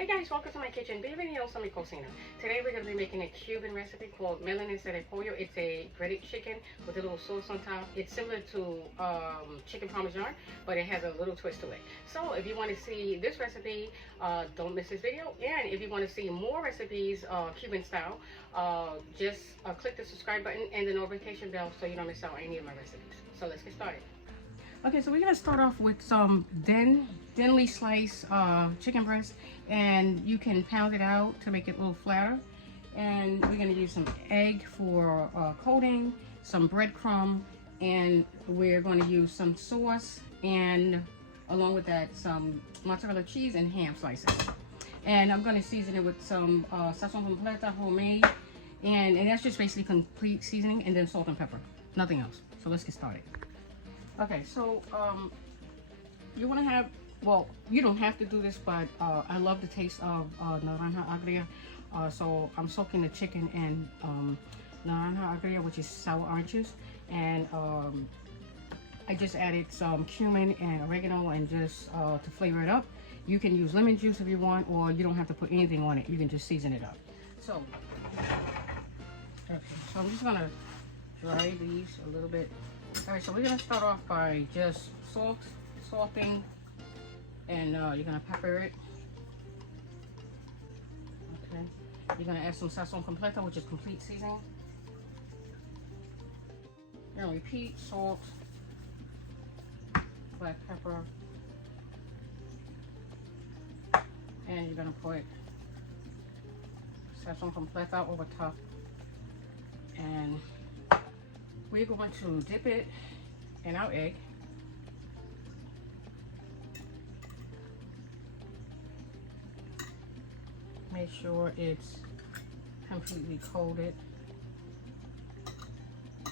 Hey guys, welcome to my kitchen. Bienvenidos a mi cocina. Today we're going to be making a Cuban recipe called Milanesa de pollo. It's a breaded chicken with a little sauce on top. It's similar to chicken parmesan, but it has a little twist to it. So if you want to see this recipe, don't miss this video. And if you want to see more recipes, Cuban style, just click the subscribe button and the notification bell so you don't miss out on any of my recipes. So let's get started. Okay, so we're gonna start off with some thinly sliced chicken breast, and you can pound it out to make it a little flatter. And we're gonna use some egg for coating, some breadcrumb, and we're gonna use some sauce, and along with that, some mozzarella cheese and ham slices. And I'm gonna season it with some sazon completa homemade, and that's just basically complete seasoning, and then salt and pepper, nothing else. So let's get started. Okay, so you want to have, well, you don't have to do this, but I love the taste of naranja agria. So I'm soaking the chicken in naranja agria, which is sour oranges, and I just added some cumin and oregano, and just to flavor it up. You can use lemon juice if you want, or you don't have to put anything on it. You can just season it up. So, okay, so I'm just gonna dry these a little bit. All right, so we're gonna start off by just salting, and you're gonna pepper it. Okay, you're gonna add some sazon completa, which is complete seasoning. You're gonna repeat salt, black pepper, and you're gonna put sazon completa over top, and we're going to dip it in our egg. Make sure it's completely coated. I'm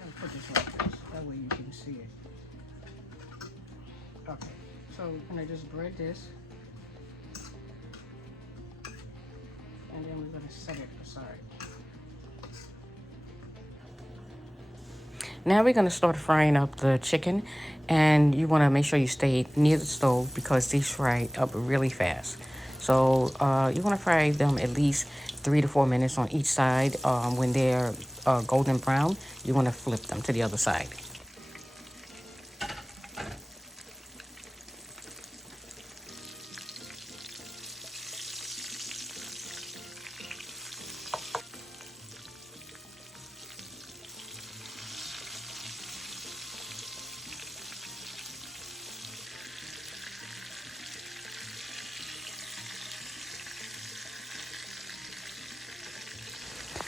gonna put this like this, that way you can see it. Okay, so we're gonna just bread this, and then we're gonna set it aside. Now we're gonna start frying up the chicken, and you wanna make sure you stay near the stove because these fry up really fast. So you wanna fry them at least 3 to 4 minutes on each side. When they're golden brown, you wanna flip them to the other side.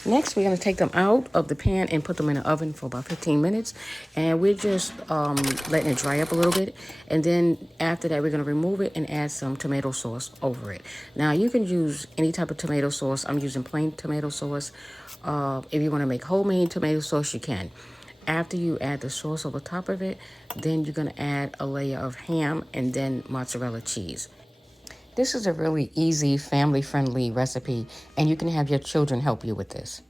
Next, we're going to take them out of the pan and put them in the oven for about 15 minutes. And we're just letting it dry up a little bit. And then after that, we're going to remove it and add some tomato sauce over it. Now, you can use any type of tomato sauce. I'm using plain tomato sauce. If you want to make homemade tomato sauce, you can. After you add the sauce over top of it, then you're going to add a layer of ham and then mozzarella cheese. This is a really easy, family-friendly recipe, and you can have your children help you with this.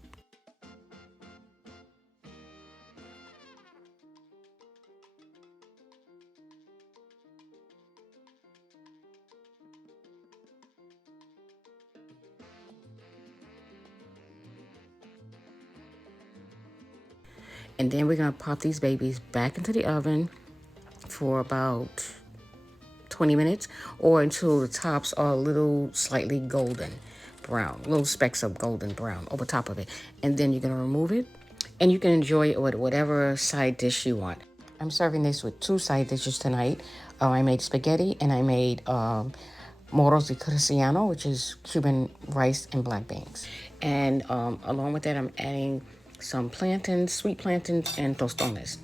And then we're going to pop these babies back into the oven for about 20 minutes, or until the tops are a little slightly golden brown, little specks of golden brown over top of it. And then you're going to remove it, and you can enjoy it with whatever side dish you want. I'm serving this with 2 side dishes tonight. I made spaghetti, and I made moros de cristiano, which is Cuban rice and black beans. And along with that, I'm adding some plantains, sweet plantains, and tostones.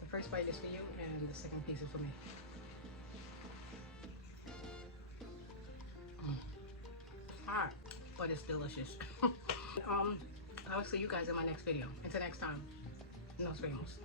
The first bite is for you, and the second piece is for me. Hot, but it's delicious. I will see you guys in my next video. Until next time, nos vemos.